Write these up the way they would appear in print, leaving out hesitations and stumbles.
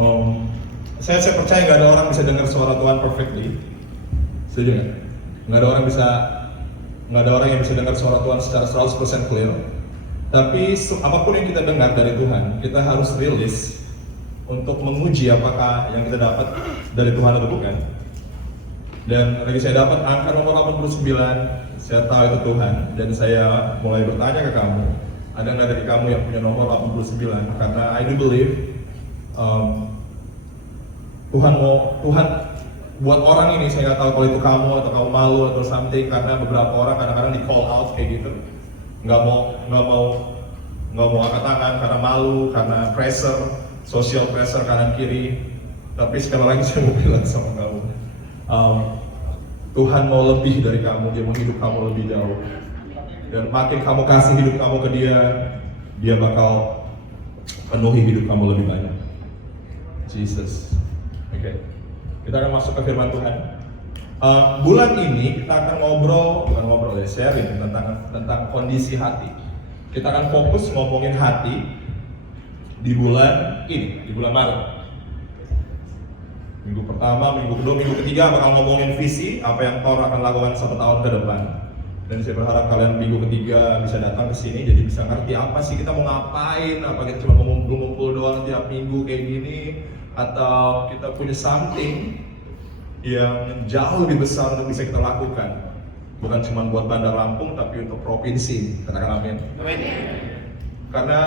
Um, saya percaya nggak ada orang bisa dengar suara Tuhan perfectly. Setuju nggak? Nggak ada orang yang bisa dengar suara Tuhan secara 100% clear. Tapi apapun yang kita dengar dari Tuhan, kita harus rilis untuk menguji apakah yang kita dapat dari Tuhan atau bukan. Dan lagi saya dapat angka nomor 89, saya tahu itu Tuhan, dan saya mulai bertanya ke kamu, ada nggak dari kamu yang punya nomor 89? Karena I do believe Tuhan buat orang ini, saya nggak tahu kalau itu kamu atau kamu malu atau something, karena beberapa orang kadang-kadang di call out kayak gitu, nggak mau angkat tangan karena malu, karena pressure, social pressure kanan kiri. Tapi sekali lagi saya mau bilang sama kamu, Tuhan mau lebih dari kamu, Dia mau hidup kamu lebih jauh. Dan makin kamu kasih hidup kamu ke Dia bakal penuhi hidup kamu lebih banyak. Jesus. Oke. Kita akan masuk ke firman Tuhan. Bulan ini kita akan sharing tentang kondisi hati. Kita akan fokus ngomongin hati di bulan ini, di bulan Maret. Minggu pertama, minggu kedua, minggu ketiga bakal ngomongin visi, apa yang Thor akan lakukan 1 tahun ke depan. Dan saya berharap kalian minggu ketiga bisa datang ke sini, jadi bisa ngerti apa sih kita mau ngapain, apa kita cuma ngumpul doang tiap minggu kayak gini, atau kita punya something yang jauh lebih besar untuk bisa kita lakukan. Bukan cuma buat Bandar Lampung, tapi untuk provinsi. Katakan amin. Amin. Karena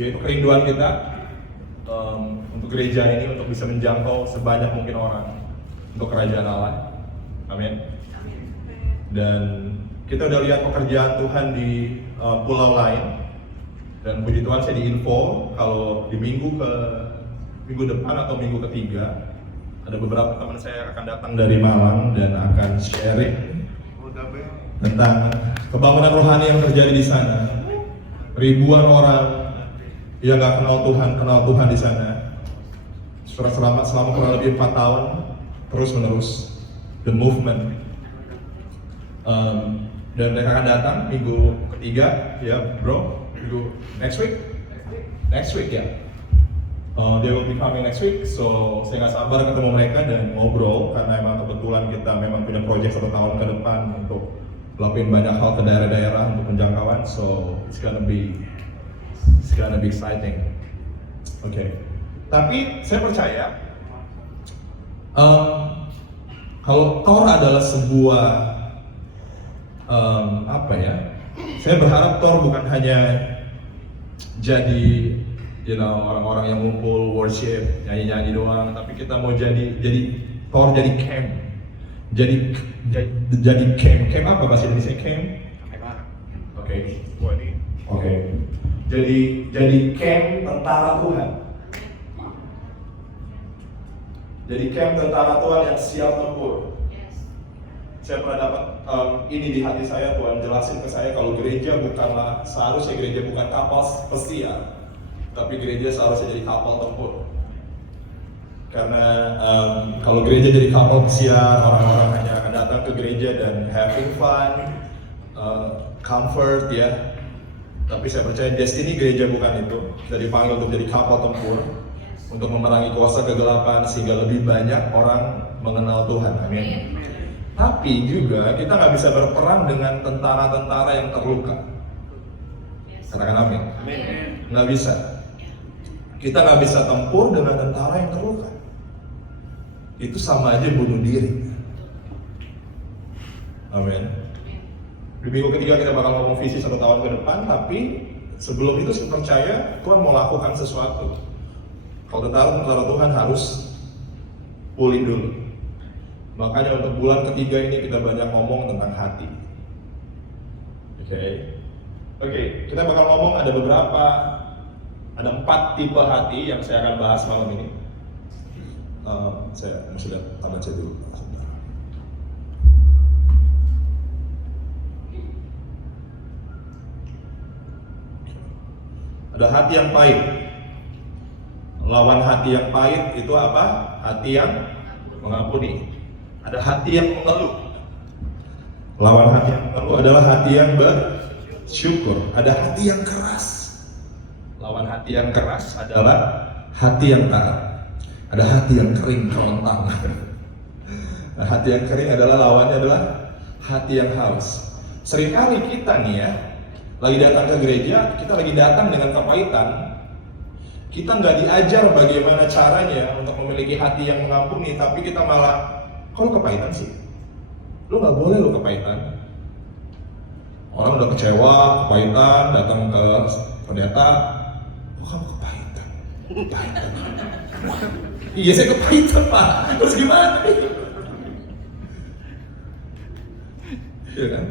itu kerinduan kita untuk gereja ini, untuk bisa menjangkau sebanyak mungkin orang untuk kerajaan Allah. Amin. Dan kita udah lihat pekerjaan Tuhan di pulau lain. Dan puji Tuhan saya diinfo kalau di minggu depan atau minggu ketiga ada beberapa teman saya akan datang dari Malang dan akan sharing tentang kebangunan rohani yang terjadi di sana. Ribuan orang yang nggak kenal Tuhan di sana. Selama kurang lebih 4 tahun terus menerus the movement. Dan mereka akan datang minggu ketiga, ya bro, minggu next week ya. They will be coming next week, so saya nggak sabar ketemu mereka dan ngobrol, karena emang kebetulan kita memang punya project 1 tahun ke depan untuk lakuin banyak hal ke daerah-daerah untuk penjangkauan, so it's gonna be exciting. Oke. Tapi saya percaya kalau Thor adalah sebuah saya berharap Thor bukan hanya jadi orang-orang yang ngumpul worship, nyanyi-nyanyi doang, tapi kita mau jadi Thor jadi camp. Jadi camp apa bahasa Indonesia camp? Oke. Jadi camp tentara Tuhan. Jadi camp tentara Tuhan yang siap tempur. Saya pernah dapat ini di hati saya, Tuhan jelasin ke saya kalau seharusnya gereja bukan kapal pesiar, tapi gereja seharusnya jadi kapal tempur. Karena kalau gereja jadi kapal pesiar, orang-orang hanya akan datang ke gereja dan having fun, comfort ya. Tapi saya percaya destiny gereja bukan itu. Kita dipanggil untuk jadi kapal tempur, untuk memerangi kuasa kegelapan sehingga lebih banyak orang mengenal Tuhan. Amin. Tapi juga kita nggak bisa berperang dengan tentara-tentara yang terluka. Katakan amin. Nggak bisa. Kita nggak bisa tempur dengan tentara yang terluka. Itu sama aja bunuh diri. Amin. Di minggu ketiga kita bakal ngomong visi 1 tahun ke depan, tapi sebelum itu saya percaya Tuhan mau lakukan sesuatu. Kalau tentara Tuhan harus pulih dulu. Makanya untuk bulan ketiga ini kita banyak ngomong tentang hati. Oke, kita bakal ngomong ada 4 tipe hati yang saya akan bahas malam ini. Saya sudah tamat saya dulu. Ada hati yang pahit. Lawan hati yang pahit itu apa? Hati yang mengampuni. Ada hati yang mengeluh. Lawan hati yang mengeluh adalah hati yang bersyukur. Ada hati yang keras. Lawan hati yang keras adalah hati yang taat, ada hati yang kering kerontang. Nah, hati yang kering adalah lawannya adalah hati yang haus. Seringkali kita nih ya, lagi datang ke gereja, kita lagi datang dengan kepahitan. Kita nggak diajar bagaimana caranya untuk memiliki hati yang mengampuni, tapi kita malah, kalau kepahitan sih, lo nggak boleh lo kepahitan. Orang udah kecewa, kepahitan, datang ke pendeta, oh kamu kepahitan. Iya saya kepahitan Pak, terus gimana nih? Iya kan?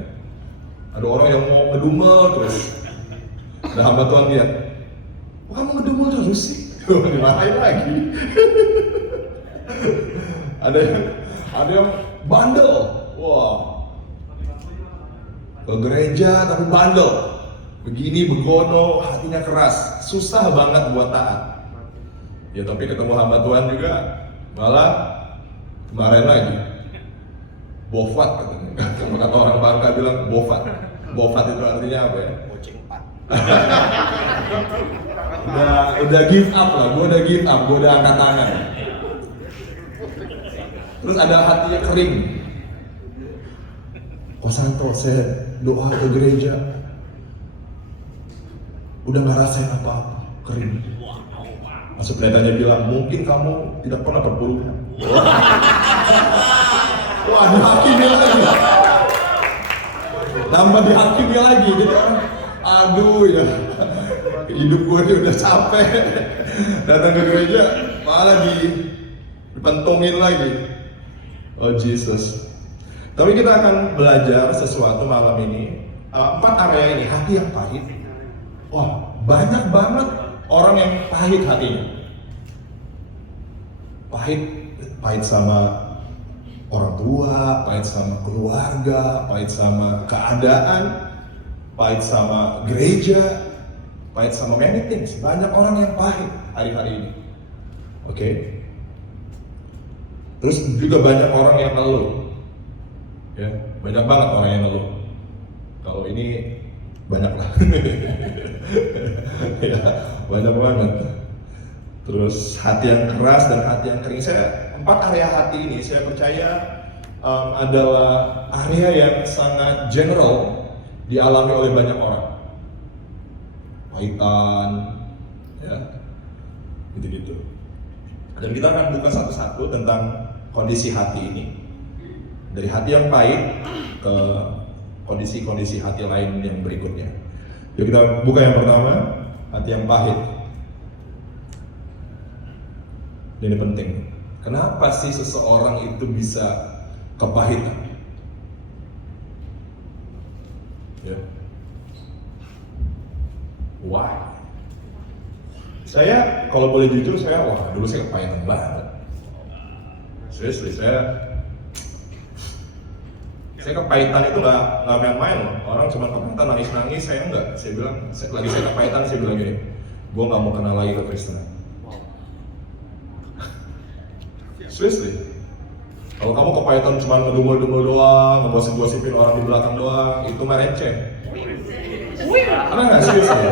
Ada orang yang mau ngedumel terus, ada hamba Tuhan lihat, oh kamu ngedumel terus sih? Dimarahin lagi. ada yang bandel, wah, ke gereja tapi bandel, begini begono, hatinya keras, susah banget buat taat. Ya tapi ketemu hamba Tuhan juga malah kemarin lagi bofat katanya. Kata orang Bangka bilang bofat. Bofat itu artinya apa ya? Boceng 4. Udah give up lah, gue udah give up, gue udah angkat tangan. Terus ada hatinya kering. Kosanto, saya doa ke gereja, udah nggak rasain apa-apa, kering. Masuk pendetanya bilang, mungkin kamu tidak pernah berpuluhan. Wah, dihakimi lagi. Nambah dihakimi lagi. Jadi orang, aduh ya, hidup gue ini udah capek. Datang ke gereja, malah dipentongin lagi. Oh Jesus. Tapi kita akan belajar sesuatu malam ini. 4 area ini, hati yang pahit. Wah, banyak banget orang yang pahit hatinya. Pahit sama orang tua, pahit sama keluarga, pahit sama keadaan, pahit sama gereja, pahit sama many things. Banyak orang yang pahit hari-hari ini. Oke? Terus juga banyak orang yang ngeluh. Ya, banyak banget orang yang ngeluh. Kalau ini banyak lah. Ya, banyak banget. Terus hati yang keras dan hati yang kering. 4 area hati ini saya percaya adalah area yang sangat general dialami oleh banyak orang. Pahitan, ya, gitu-gitu. Dan kita akan buka satu-satu tentang kondisi hati ini. Dari hati yang pahit ke kondisi-kondisi hati lain yang berikutnya. Yuk kita buka yang pertama, hati yang pahit. Ini penting. Kenapa sih seseorang itu bisa kepahitan? Ya. Why? Saya kalau boleh jujur dulu saya kepahitan banget. Seriously, saya kepahitan itu nggak main-main loh. Orang cuma kepahitan nangis-nangis, saya enggak. Saya bilang, lagi saya kepahitan, saya bilang gini, gue nggak mau kenal lagi kekristenan. Seriously, kalau kamu kepahitan cuma ngedumel-dumel doang, ngegosip-gosipin orang di belakang doang, itu mah receh. Karena nggak seriously.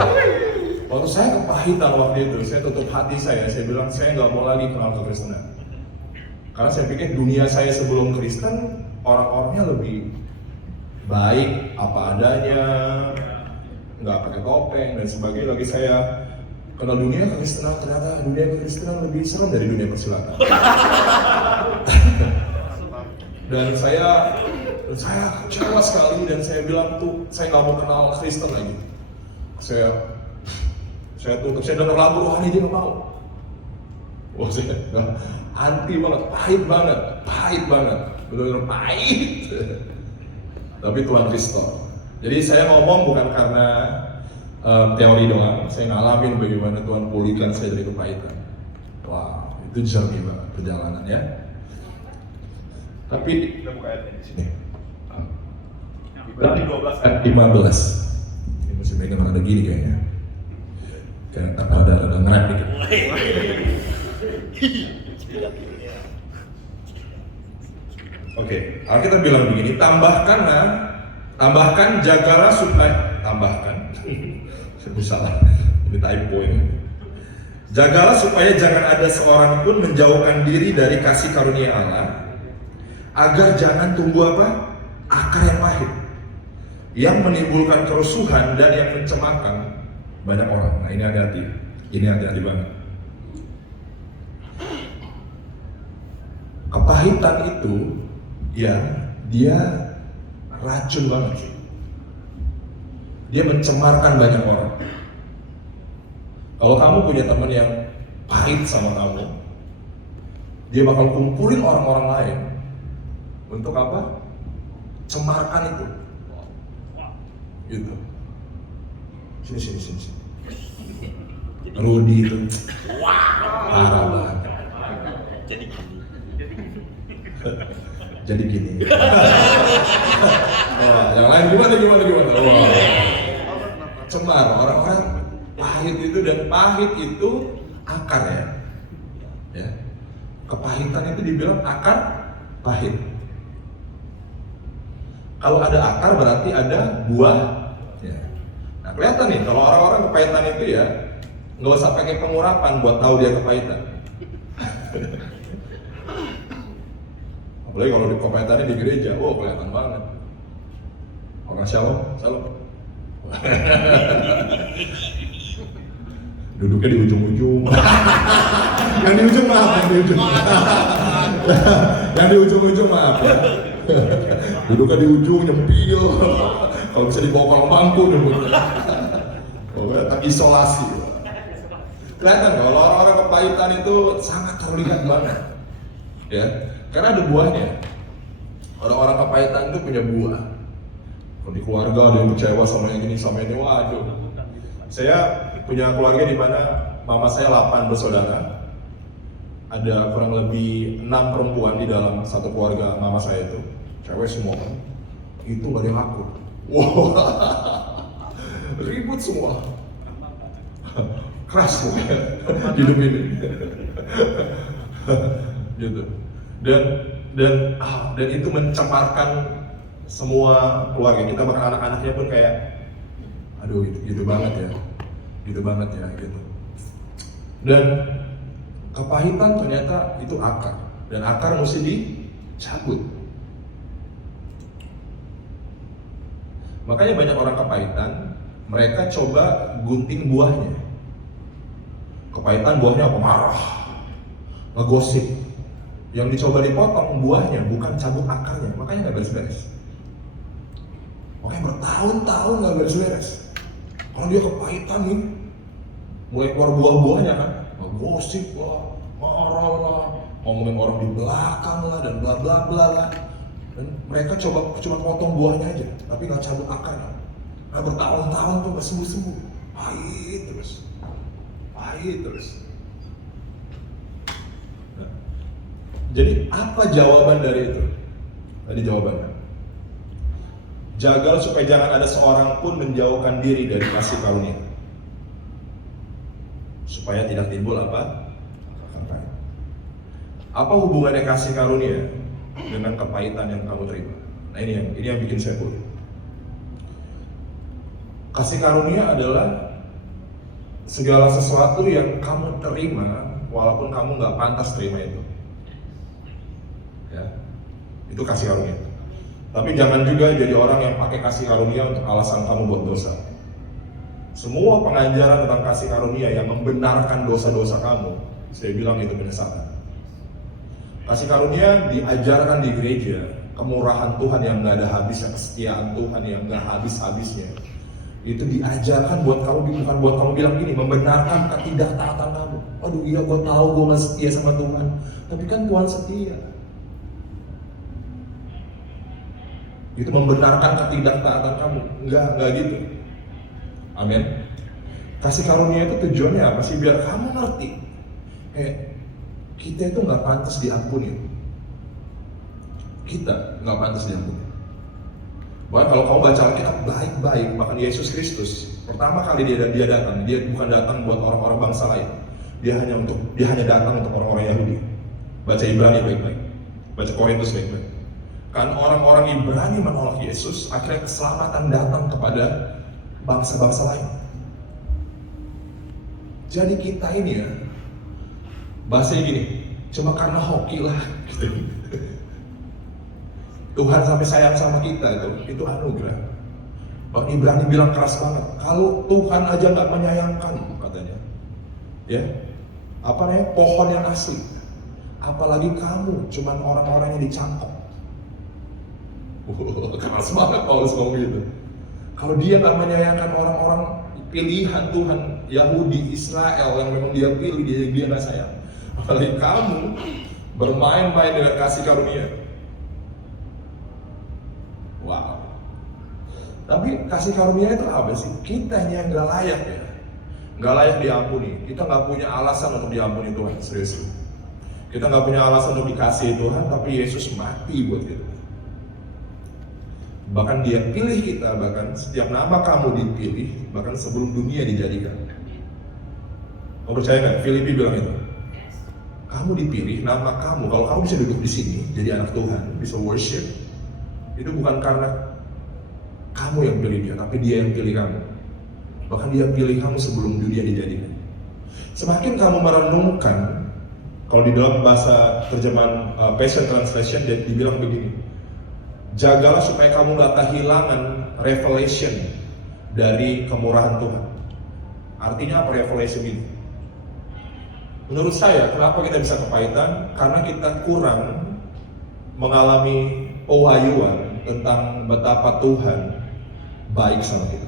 Waktu saya kepahitan waktu itu, saya tutup hati saya bilang saya nggak mau lagi kenal kekristenan. Karena saya pikir dunia saya sebelum Kristen, orang-orangnya lebih baik, apa adanya, nggak pakai topeng dan sebagainya. Lagi saya kenal dunia kekristenan, ternyata dunia kekristenan lebih serem dari dunia persilatan. Dan saya kecewa sekali dan saya bilang tuh saya nggak mau kenal Kristen lagi. Saya tutup, saya dengar lagu rohani dia nggak mau. Wah, saya anti banget, pahit banget, benar-benar pahit. Tapi Tuhan Kristus. Jadi saya ngomong bukan karena teori doang, saya ngalamin bagaimana Tuhan pulihkan saya dari kepahitan. Wah, itu journey banget perjalanan ya. Tapi kita buka ayatnya di sini. Ibrani 12 ayat 15. Ini mesti megang ada gini kayaknya. Kayak ada ngerap dikit. Oke, Alkitab bilang begini, tambahkan jagalah supaya tambahkan. Salah, ini typo ini. Jagalah supaya jangan ada seorang pun menjauhkan diri dari kasih karunia Allah, agar jangan tumbuh apa? Akar yang pahit, yang menimbulkan kerusuhan dan yang mencemarkan banyak orang. Nah, ini hati-hati. Ini hati-hati banget. Kepahitan itu, ya, dia racun banget sih. Dia mencemarkan banyak orang. Kalau kamu punya teman yang pahit sama kamu, dia bakal kumpulin orang-orang lain untuk apa? Cemarkan itu. Gitu. Sini. Rudy itu parah banget. Jadi gini. Oh, yang lain gimana? Oh. Cemar orang-orang pahit itu, dan pahit itu akar ya. Kepahitan itu dibilang akar pahit. Kalau ada akar berarti ada buah. Ya. Nah, kelihatan nih kalau orang-orang kepahitan itu ya, nggak usah pakai pengurapan buat tahu dia kepahitan. Apalagi kalau di kepahitannya di gereja, oh kelihatan banget. Orang shalom. Duduknya di ujung-ujung. Yang di ujung maaf, yang di ujung maaf ya. Duduknya di ujung nyempil. Kalau bisa dibawa ke bangku duduknya. Pokoknya tak isolasi. Kelihatan kalau orang-orang kepahitan itu sangat terlihat banget. Ya, karena ada buahnya. Orang-orang kepahitan itu punya buah. Kalau di keluarga ada yang kecewa sama yang ini sama ini, waduh. Saya punya keluarga di mana mama saya 8 bersaudara. Ada kurang lebih 6 perempuan di dalam satu keluarga mama saya itu. Cewek semua kan. Itu gak ada yang akur. Wow. Ribut semua. Keras hidup ini. Gitu. Dan itu mencemarkan semua keluarga kita, bahkan anak-anaknya pun kayak aduh gitu banget ya gitu. Dan kepahitan ternyata itu akar, dan akar mesti dicabut. Makanya banyak orang kepahitan, mereka coba gunting buahnya. Kepahitan buahnya apa? Marah, ngegosip. Yang dicoba dipotong buahnya, bukan cabut akarnya. Makanya nggak beres-beres. Makanya bertahun-tahun nggak beres-beres. Kalau dia kepahitan nih, mulai keluar buah-buahnya kan, ngegosip lah, marah lah, ngomongin orang di belakang lah, dan bla bla bla lah. Dan mereka cuma potong buahnya aja, tapi nggak cabut akarnya. Nah, bertahun-tahun tuh nggak sembuh-sembuh, pahit terus. Nah, jadi apa jawaban dari itu? Tadi jawabannya, jaga supaya jangan ada seorang pun menjauhkan diri dari kasih karunia, supaya tidak timbul apa? Apa hubungannya kasih karunia dengan kepahitan yang kamu terima? Nah, ini yang bikin saya bodoh. Kasih karunia adalah segala sesuatu yang kamu terima walaupun kamu nggak pantas terima itu. Ya, itu kasih karunia. Tapi jangan juga jadi orang yang pakai kasih karunia untuk alasan kamu buat dosa. Semua pengajaran tentang kasih karunia yang membenarkan dosa-dosa kamu, saya bilang itu penyesatan. Kasih karunia diajarkan di gereja, kemurahan Tuhan yang nggak ada habisnya, kesetiaan Tuhan yang nggak habis-habisnya. Itu diajarkan buat kamu, bukan buat kamu bilang gini, membenarkan ketidaktaatan kamu. Aduh iya, gue tahu gue nggak setia sama Tuhan, tapi kan Tuhan setia. Itu membenarkan ketidaktaatan kamu, enggak gitu. Amin. Kasih karunia itu tujuannya apa sih? Biar kamu ngerti, kita itu nggak pantas diampuni. Kita nggak pantas diampuni. Bahkan kalau kamu baca Alkitab baik-baik, bahkan Yesus Kristus pertama kali dia datang, dia bukan datang buat orang-orang bangsa lain. Dia hanya datang untuk orang-orang Yahudi. Baca Ibrani baik-baik, baca Korintus baik-baik. Kan orang-orang Ibrani menolak Yesus, akhirnya keselamatan datang kepada bangsa-bangsa lain. Jadi kita ini ya, bahasanya gini, cuma karena hoki lah gitu. Tuhan sampai sayang sama kita itu anugerah. Bang Ibrani bilang keras banget, kalau Tuhan aja nggak menyayangkan katanya, ya apa namanya, pohon yang asli, apalagi kamu cuman orang-orang yang dicangkok. Keras banget Paulus ngomong gitu. Kalau dia nggak menyayangkan orang-orang pilihan Tuhan, Yahudi, Israel yang memang dia pilih, dia nggak sayang. Apalagi kamu bermain-main dengan kasih karunia. Wow. Tapi kasih karunia itu apa sih? Kita yang nggak layak ya, nggak layak diampuni. Kita nggak punya alasan untuk diampuni Tuhan, serius. Kita nggak punya alasan untuk dikasihi Tuhan, tapi Yesus mati buat kita. Bahkan dia pilih kita, bahkan setiap nama kamu dipilih, bahkan sebelum dunia dijadikan. Kamu percaya nggak? Filipi bilang itu. Kamu dipilih, nama kamu, kalau kamu bisa duduk di sini, jadi anak Tuhan, bisa worship, itu bukan karena kamu yang pilih dia, tapi dia yang pilih kamu. Bahkan dia pilih kamu sebelum dunia dijadikan. Semakin kamu merenungkan, kalau di dalam bahasa terjemahan Passion Translation, dia dibilang begini, jagalah supaya kamu gak kehilangan revelation dari kemurahan Tuhan. Artinya apa revelation ini? Menurut saya, kenapa kita bisa kepahitan? Karena kita kurang mengalami pewahyuan tentang betapa Tuhan baik sama kita,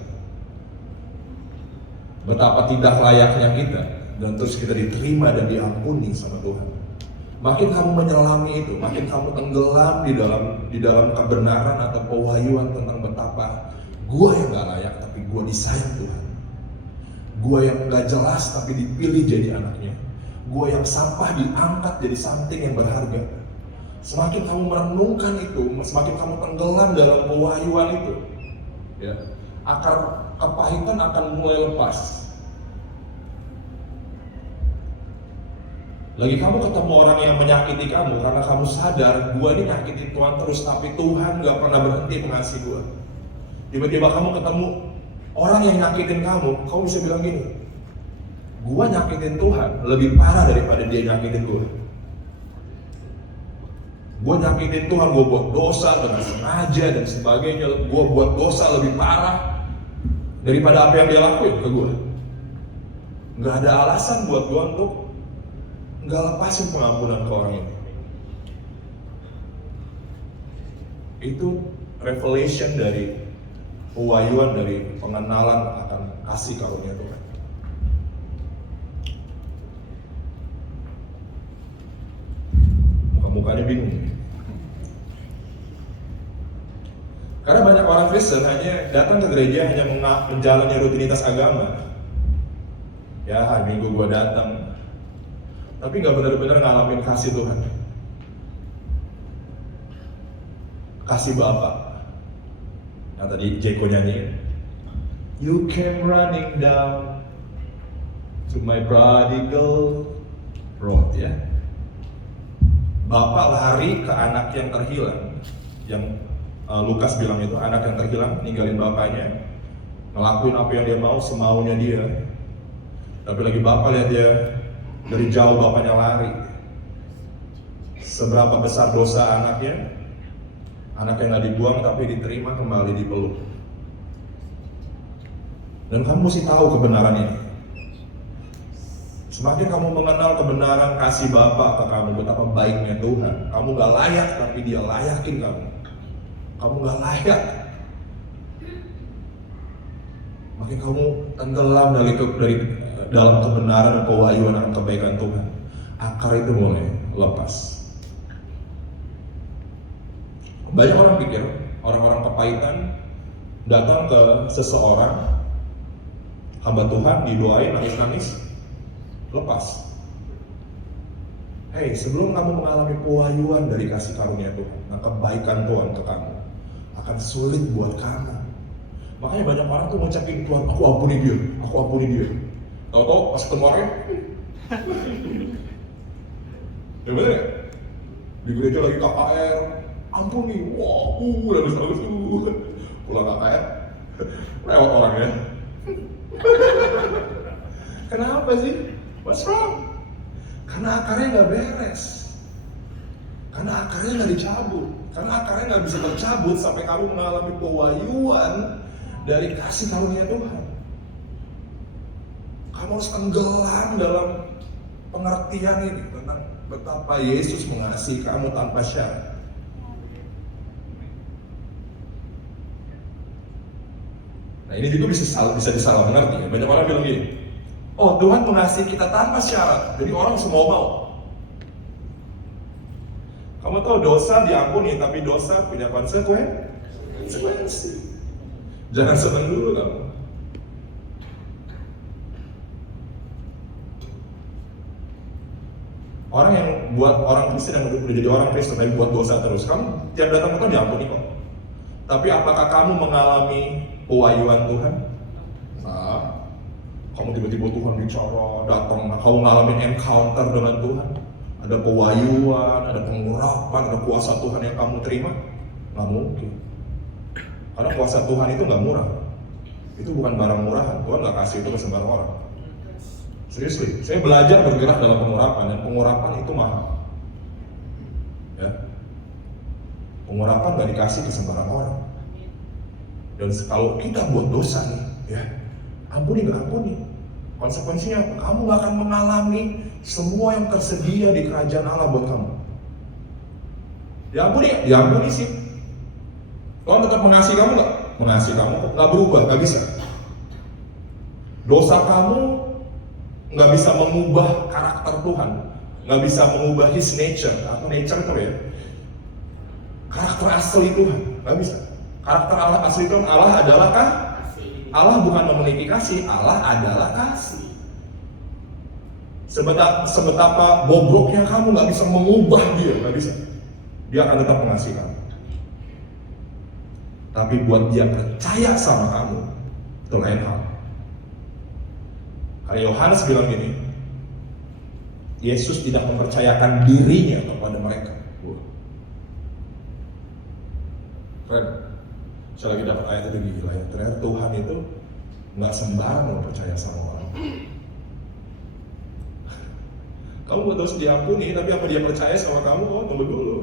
betapa tidak layaknya kita, dan terus kita diterima dan diampuni sama Tuhan. Makin kamu menyelami itu, makin kamu tenggelam di dalam kebenaran atau pewahyuan tentang betapa gua yang gak layak tapi gua disayang Tuhan, gua yang gak jelas tapi dipilih jadi anaknya, gua yang sampah diangkat jadi something yang berharga. Semakin kamu merenungkan itu, semakin kamu tenggelam dalam pewahyuan itu, ya, akar kepahitan akan mulai lepas. Lagi kamu ketemu orang yang menyakiti kamu karena kamu sadar, gua ini nyakitin Tuhan terus, tapi Tuhan gak pernah berhenti mengasihi gua. Tiba-tiba kamu ketemu orang yang nyakitin kamu bisa bilang gini, gua nyakitin Tuhan lebih parah daripada dia nyakitin gua. Gua nyakitin Tuhan, gua buat dosa dengan sengaja dan sebagainya, gua buat dosa lebih parah daripada apa yang dia lakuin ke gua. Gak ada alasan buat gua untuk gak lepasin pengampunan ke orang ini. Itu revelation dari pewahyuan, dari pengenalan akan kasih karunia Tuhan. Mukanya bingung. Karena banyak orang Kristen hanya datang ke gereja hanya menjalani rutinitas agama. Ya, hari Minggu gua datang, tapi nggak benar-benar ngalamin kasih Tuhan, kasih Bapa. Yang tadi Jeko nyanyiin, you came running down to my prodigal road, ya. Bapak lari ke anak yang terhilang, yang Lukas bilang itu anak yang terhilang, ninggalin bapaknya, ngelakuin apa yang dia mau, semaunya dia. Tapi lagi bapak lihat dia dari jauh, bapaknya lari. Seberapa besar dosa anaknya nggak dibuang tapi diterima kembali, dipeluk. Dan kamu mesti tahu kebenaran ini. Semakin kamu mengenal kebenaran kasih Bapa ke kamu, betapa baiknya Tuhan. Kamu gak layak, tapi Dia layakin kamu. Kamu gak layak. Makin kamu tenggelam dari dalam kebenaran dan pewahyuan akan kebaikan Tuhan, akar itu mulai lepas. Banyak orang pikir, orang-orang kepahitan datang ke seseorang, hamba Tuhan, didoain, nangis-nangis, lepas. Hei, sebelum kamu mengalami pewahyuan dari kasih karunia Tuhan, nah kebaikan Tuhan ke kamu akan sulit buat kamu. Makanya banyak orang tuh ngucapin, Tuhan, aku ampuni dia, aku ampuni dia. Tahu-tahu pas ketemu orangnya, ya bener ya? Di gereja lagi KKR, ampuni, wah, bagus, pulang KKR, lewat orangnya. Kenapa sih? What's wrong? Karena akarnya nggak beres. Karena akarnya nggak dicabut. Karena akarnya nggak bisa tercabut sampai kamu mengalami pewahyuan dari kasih karunia Tuhan. Kamu harus tenggelam dalam pengertian ini tentang betapa Yesus mengasihi kamu tanpa syarat. Nah ini juga bisa disalah mengerti. Banyak orang bilang gini, oh Tuhan mengasihi kita tanpa syarat, jadi orang semua mau. Kamu tahu dosa diampuni, tapi dosa punya konsekuensi. Jangan seneng dulu kamu. Orang yang buat orang Kristen yang udah jadi orang Kristen tapi buat dosa terus, kamu tiap datang ke Tuhan diampuni kok. Tapi apakah kamu mengalami pewahyuan Tuhan? Nah, kamu tiba-tiba Tuhan bicara, datang, kamu ngalamin encounter dengan Tuhan. Ada pewahyuan, ada pengurapan, ada kuasa Tuhan yang kamu terima? Nggak mungkin. Karena kuasa Tuhan itu nggak murah. Itu bukan barang murahan. Tuhan nggak kasih itu ke sembarang orang. Seriously, saya belajar bergerak dalam pengurapan dan pengurapan itu mahal. Ya, pengurapan nggak dikasih ke sembarang orang. Dan kalau kita buat dosa nih, ya, ampuni nggak ampuni. Konsekuensinya kamu nggak akan mengalami semua yang tersedia di kerajaan Allah buat kamu. Diampuni sih. Tuhan tetap mengasihi kamu nggak? Mengasihi kamu, nggak berubah, nggak bisa. Dosa kamu nggak bisa mengubah karakter Tuhan, nggak bisa mengubah His nature atau nature itu ya. Karakter asli Tuhan, nggak bisa. Karakter Allah asli Tuhan, Allah adalah kasih. Allah bukan memiliki kasih, Allah adalah kasih. Sebetapa bobroknya kamu nggak bisa mengubah dia, nggak bisa. Dia akan tetap mengasihi kamu. Tapi buat dia percaya sama kamu, itu lain hal. Kayak Yohanes bilang gini, Yesus tidak mempercayakan dirinya kepada mereka. Keren. Saya lagi dapat ayat itu gila ya. Ternyata Tuhan itu nggak sembarang mau percaya sama orang. Kamu buat dosa diampuni, tapi apa dia percaya sama kamu? Oh, tunggu dulu.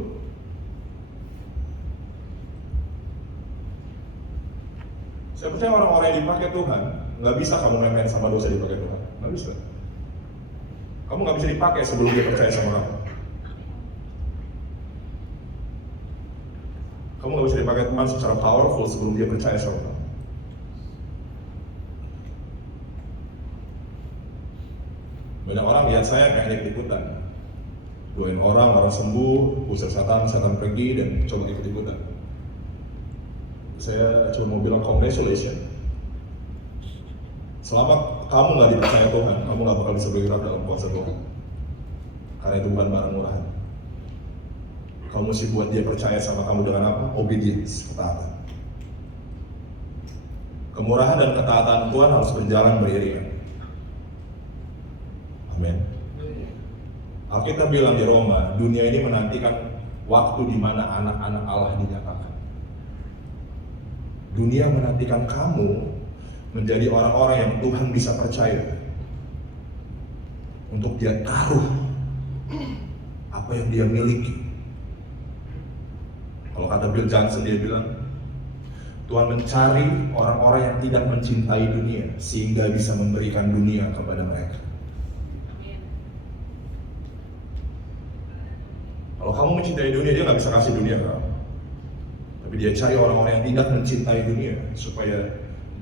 Saya percaya orang-orang yang dipakai Tuhan, nggak bisa kamu main-main sama dosa dipakai Tuhan. Nggak bisa. Kamu nggak bisa dipakai sebelum dia percaya sama kamu. Kamu nggak bisa dipakai teman secara powerful sebelum dia percaya sama kamu. Banyak orang lihat saya kayak ikut-ikutan, doain orang sembuh, usir setan pergi dan coba ikut-ikutan. Saya cuma mau bilang congratulations. Selama kamu nggak dipercaya Tuhan, kamu nggak bakal bisa bergerak dalam kuasa Tuhan. Karena itu bukan barang murahan. Kamu mesti buat dia percaya sama kamu dengan apa? Obedience, ketaatan. Kemurahan dan ketaatan Tuhan harus berjalan beriringan. Amin. Alkitab bilang di Roma, dunia ini menantikan waktu di mana anak-anak Allah dinyatakan. Dunia menantikan kamu menjadi orang-orang yang Tuhan bisa percaya untuk dia taruh apa yang dia miliki. Kalau kata Bill Johnson, dia bilang Tuhan mencari orang-orang yang tidak mencintai dunia sehingga bisa memberikan dunia kepada mereka. Kalau kamu mencintai dunia, dia nggak bisa kasih dunia ke kamu. Tapi dia cari orang-orang yang tidak mencintai dunia supaya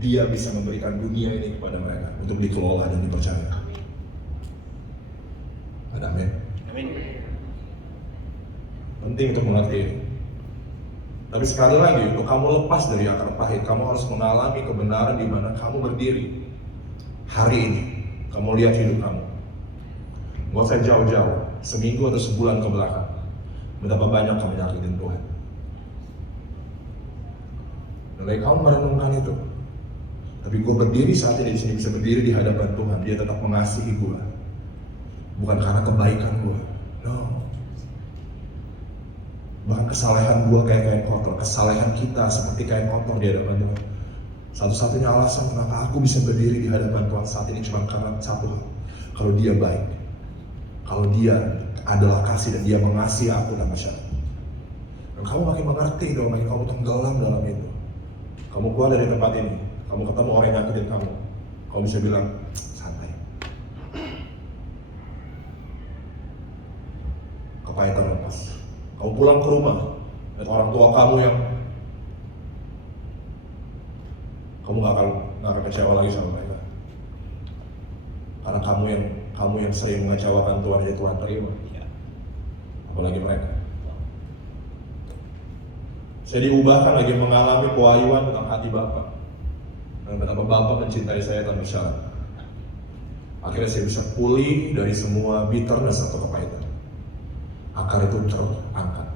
dia bisa memberikan dunia ini kepada mereka untuk dikelola dan dipercaya. Amin. Amin. Penting untuk mengerti ini. Tapi sekali lagi, untuk kamu lepas dari akar pahit, kamu harus mengalami kebenaran di mana kamu berdiri hari ini. Kamu lihat hidup kamu. Gak usah jauh-jauh, seminggu atau sebulan ke belakang. Betapa banyak kamu nyakitin Tuhan. Mulai kamu merenungkan itu. Tapi gue berdiri saat ini di sini bisa berdiri di hadapan Tuhan. Dia tetap mengasihi gue. Bukan karena kebaikan gue. No. Bahkan kesalehan gue kayak kain kotor. Kesalehan kita seperti kain kotor di hadapan Tuhan. Satu-satunya alasan kenapa aku bisa berdiri di hadapan Tuhan saat ini cuma karena satu hal. Kalau dia baik. Kalau dia adalah kasih dan dia mengasihi aku tanpa syarat. Dan kamu makin mengerti dong, makin kamu tenggelam dalam itu. Kamu keluar dari tempat ini, kamu ketemu orang yang nyakitin kamu. Kamu bisa bilang, santai. Kepahitan lepas. Kamu pulang ke rumah, dan orang tua kamu yang kamu gak akan kecewa lagi sama mereka. Karena kamu yang sering mengecewakan Tuhan aja Tuhan terima. Apalagi mereka. Saya diubahkan lagi mengalami pewahyuan tentang hati Bapa. Dan betapa Bapa mencintai saya tanpa syarat. Akhirnya saya bisa pulih dari semua bitterness atau kepahitan. Akar itu terangkat.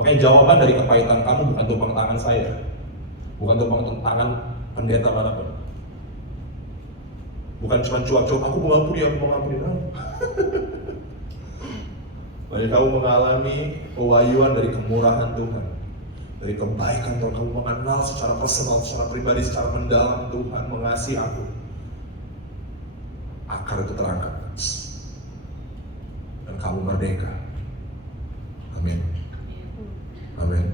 Makanya jawaban dari kepahitan kamu bukan tumpang tangan saya. Bukan tumpang tangan pendeta manapun. Bukan cuma cuap-cuap, aku mengampuni. Lalu kamu mengalami pewahyuan dari kemurahan Tuhan, dari kebaikan Tuhan. Kamu mengenal secara personal, secara pribadi, secara mendalam Tuhan mengasihi aku. Akar itu terangkat dan kamu merdeka. Amin. Amin.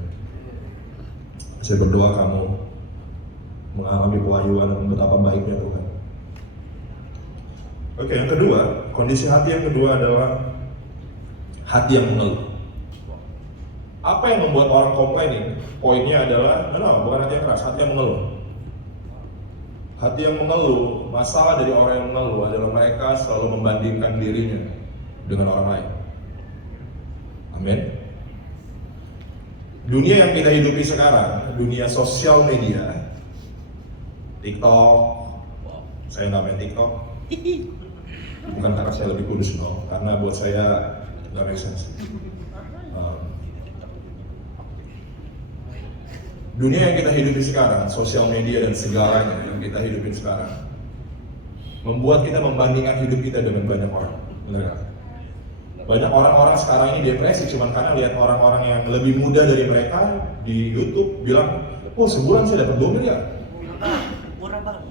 Saya berdoa kamu mengalami pewahyuan dan betapa baiknya Tuhan. Oke, yang kedua, kondisi hati yang kedua adalah hati yang mengeluh. Apa yang membuat orang complaining? Poinnya adalah, bukan hati yang keras, hati yang mengeluh. Hati yang mengeluh, masalah dari orang yang mengeluh adalah mereka selalu membandingkan dirinya dengan orang lain. Amin. Dunia yang kita hidupi sekarang, dunia sosial media, TikTok, saya nggak main TikTok, bukan karena saya lebih kudus, karena buat saya nggak make sense. Dunia yang kita hidupi sekarang, sosial media dan segalanya yang kita hidupi sekarang, membuat kita membandingkan hidup kita dengan banyak orang. Benar gak? Banyak orang-orang sekarang ini depresi cuma karena lihat orang-orang yang lebih muda dari mereka di YouTube bilang, oh sebulan saya dapat 2 miliar. Murah banget.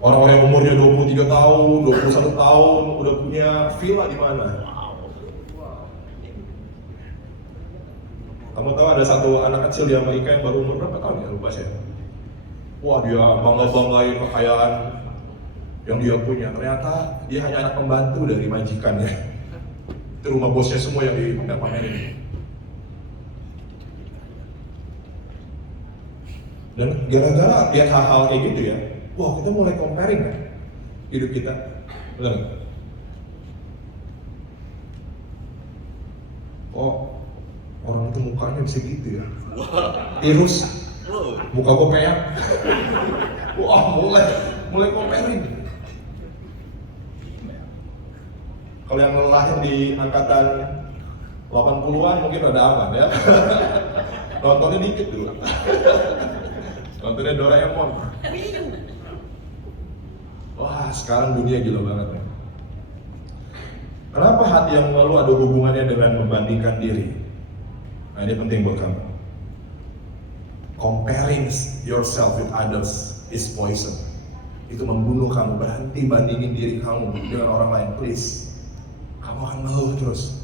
Orang-orang yang umurnya 23 tahun, 21 tahun udah punya villa di mana? Kamu tahu ada satu anak kecil di Amerika yang baru umur berapa tahun ya? Lupa saya. Wah, dia bangga-banggain kekayaan yang dia punya. Ternyata dia hanya anak pembantu dari majikannya. Itu rumah bosnya semua yang dipamerin. Dan gara-gara lihat hal-hal kayak gitu ya, wah kita mulai comparing kan hidup kita. Benar nggak? Oh, orang itu mukanya bisa gitu ya. Tirus, muka gue kayak, wah mulai comparing. Kalau yang lahir di angkatan 80-an mungkin rada aman ya. Nontonnya dikit dulu. Nontonnya Doraemon. Wah, sekarang dunia gila banget ya. Kenapa hati yang mengeluh ada hubungannya dengan membandingkan diri? Nah, ini penting buat kamu. Comparing yourself with others is poison. Itu membunuh kamu. Berhenti bandingin diri kamu dengan orang lain, please. Kamu akan mengeluh terus.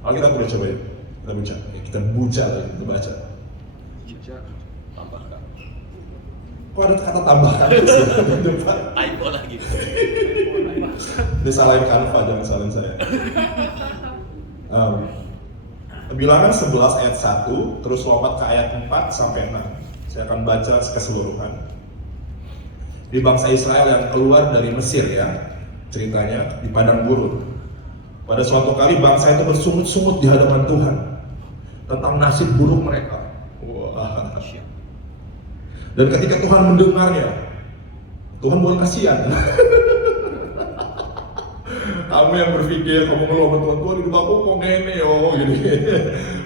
Kalau kita boleh coba ya, kita baca. Tambahkan. Kok ada kata tambahkan di depan? Typo lagi. Dia salahin Canva, jangan salahin saya. Bilangan 11 ayat 1, terus lompat ke ayat 4 sampai 6. Saya akan baca keseluruhan. Di bangsa Israel yang keluar dari Mesir ya, ceritanya di padang gurun. Pada suatu kali bangsa itu bersungut-sungut di hadapan Tuhan tentang nasib buruk mereka. Wah. Dan ketika Tuhan mendengarnya, Tuhan mulai kasihan. Kamu yang berpikir, kamu ngeluh sama Tuhan, hidup aku kok gini gini.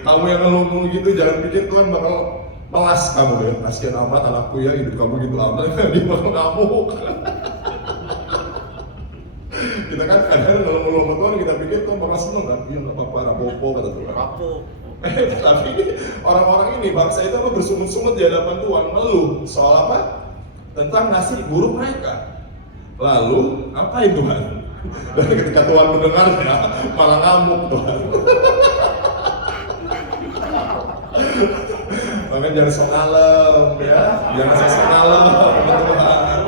Kamu yang ngeluh gitu, jangan pikir Tuhan bakal melas kamu ya. Kasihan amat anakku ya, hidup kamu gitu amat, dia bakal ngamuk. Kita kan kadang ngeluh sama Tuhan, kita pikir Tuhan bakal seneng kan? Iya gak apa-apa, rapopo kata Tuhan. Tapi orang-orang ini, bangsa itu apa bersungut-sungut di hadapan Tuhan, mengeluh soal apa? Tentang nasib buruk mereka. Lalu apain Tuhan? Dan ketika Tuhan mendengarnya, malah ngamuk Tuhan. Makanya jangan sok ngalem ya, jangan sok ngalem Tuhan.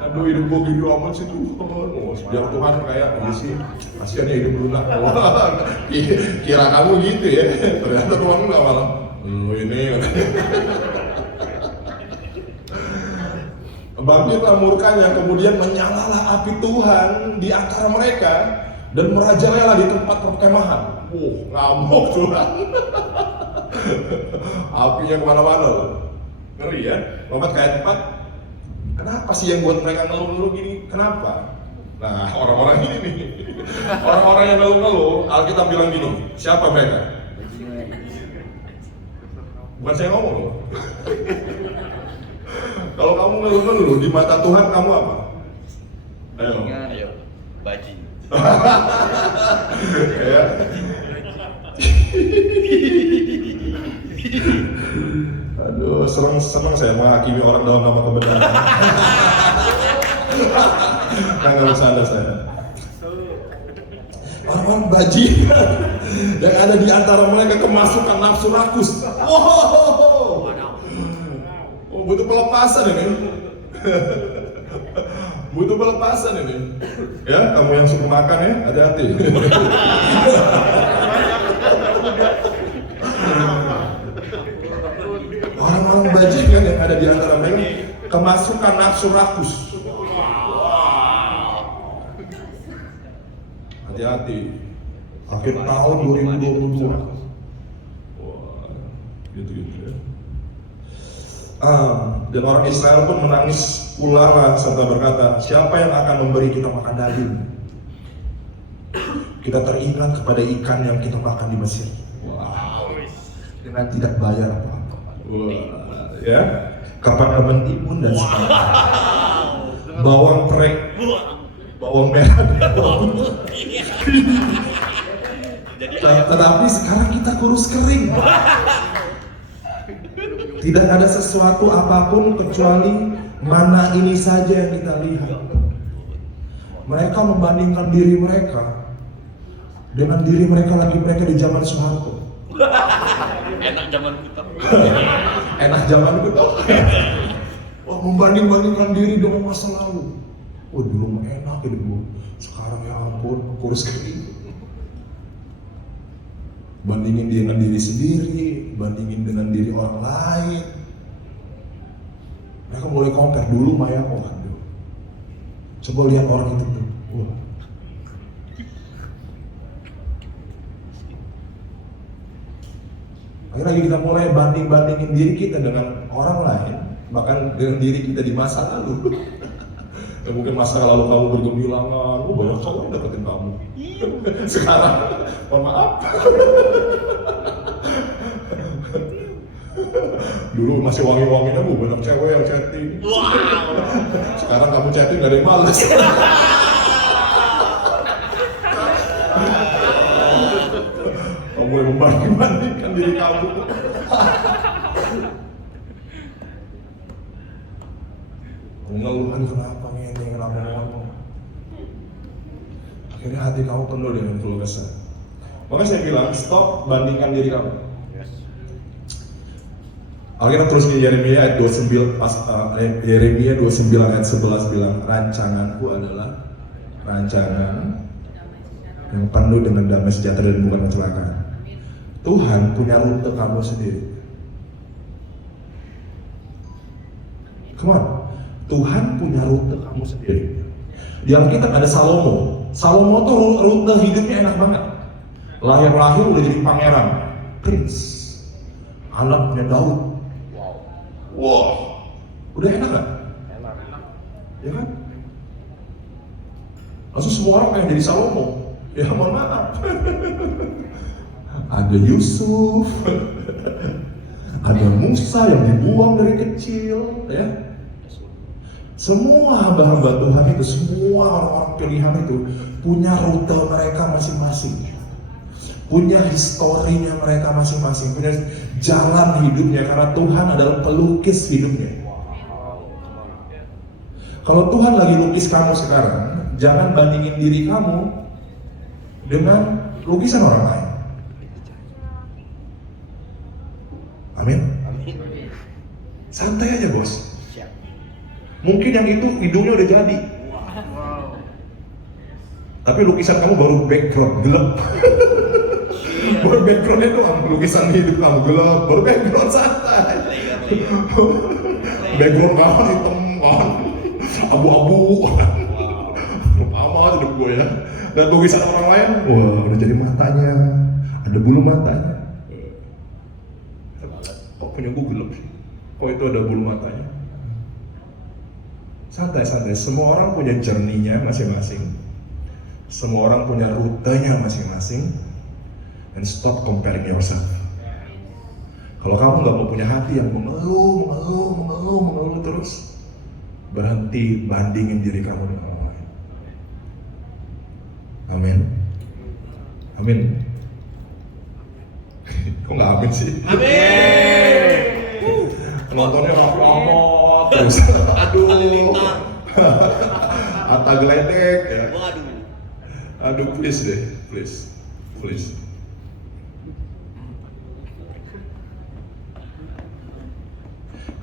Aduh hidup gue gini amat sih Tuhan. Biar Tuhan kayak ini sih, kasihan hidup lunak. Kira kamu gitu ya, ternyata Tuhan nggak malah. Lu ini. Bangkitlah murkanya, kemudian menyalalah api Tuhan di antara mereka dan merajalela di tempat perkemahan. Ngamuk Tuhan. Apinya kemana-mana loh. Ngeri ya. Lompat ke ayat 4. Kenapa sih yang buat mereka ngeluh-ngeluh gini? Kenapa? Nah, orang-orang ini nih. Orang-orang yang ngeluh-ngeluh, Alkitab bilang gini, siapa mereka? Bukan saya ngomong loh. Kalau kamu ngeluh-ngeluh, di mata Tuhan kamu apa? Ayo, bajing. Ya. Aduh, seneng saya menghakimi orang dalam nama kebenaran. Nah, nggak bercanda saya. Orang-orang bajingan yang ada di antara mereka kemasukan nafsu rakus. Oh, butuh pelepasan ini. Butuh pelepasan ini. Ya, kamu yang suka makan ya, hati-hati. Orang-orang bajingan yang ada di antara mereka kemasukan nafsu rakus. Hati-hati. Akhir tahun 2022. Wah, gitu-gitu ya. Dan orang Israel pun menangis pula serta berkata, siapa yang akan memberi kita makan daging? Kita teringat kepada ikan yang kita makan di Mesir. Wow. Dengan tidak bayar apa-apa. Wah, ya. Kepada mentimun dan sebagainya. Bawang prek, bawang merah, bawang putih. Tetapi sekarang kita kurus kering. Tidak ada sesuatu apapun kecuali mana ini saja yang kita lihat. Mereka membandingkan diri mereka dengan diri mereka di zaman Soeharto. Enak zaman kita. Enak zaman kita. Oh, membanding-bandingkan diri dengan masa lalu. Oh, dulu mah enak hidup gue. Sekarang ya ampun, kurus kering. Bandingin dengan diri sendiri, bandingin dengan diri orang lain. Mereka mulai compare dulu Maya kok kan dulu. Coba lihat orang itu tuh. Wah. Akhirnya kita mulai banding-bandingin diri kita dengan orang lain, bahkan dengan diri kita di masa lalu. Ya, mungkin masa lalu kamu bergemilangan, banyak cowok yang deketin kamu. Sekarang, mohon maaf. Dulu masih wangi-wanginya, banyak cewek yang chatting. Sekarang kamu chatting gak ada yang males. Kamu mulai membanding-bandingkan diri kamu. Mengeluhan kenapa ngene, kenapa ngomong. Akhirnya hati kamu penuh dengan keluh kesah. Makanya saya bilang, stop bandingkan diri kamu. Alkitab terus di Yeremia ayat 29, Yeremia 29 ayat 11 bilang, rancanganku adalah rancangan yang penuh dengan damai sejahtera dan bukan kecelakaan. Tuhan punya rute kamu sendiri. Come on. Tuhan punya rute kamu sendiri. Di Alkitab ada Salomo. Salomo tuh rute hidupnya enak banget. Lahir-lahir udah jadi pangeran, prince, anaknya Daud. Wow, udah enak gak? Enak. Ya kan? Langsung semua orang pengen jadi Salomo. Ya mohon maaf. Ada Yusuf, ada Musa yang dibuang dari kecil, ya. Semua hamba-hamba Tuhan itu, semua orang-orang pilihan itu punya rute mereka masing-masing. punya historinya mereka masing-masing, punya jalan hidupnya, karena Tuhan adalah pelukis hidupnya. Kalau Tuhan lagi lukis kamu sekarang, jangan bandingin diri kamu dengan lukisan orang lain. Amin. Santai aja bos. Mungkin yang itu hidungnya udah jadi, tapi lukisan kamu baru background gelap. Baru backgroundnya doang, lukisan hidup kamu gelap, baru background santai. Background kamu hitam kan, abu-abu. Sama hidup gue ya. Dan lukisan orang lain, wah udah jadi matanya, ada bulu matanya. Kok punya gue gelap sih? Kok itu ada bulu matanya? Santai-santai, semua orang punya journey-nya masing-masing. Semua orang punya rutenya masing-masing. And stop comparing yourself. Kalau kamu nggak mau punya hati yang mengeluh terus, berhenti bandingin diri kamu dengan orang lain. Amin. Amin. Kok nggak amin sih? Amin. Nontonnya Raffi Ahmad terus. Aduh. Atta geledek ya. Aduh, please deh, please.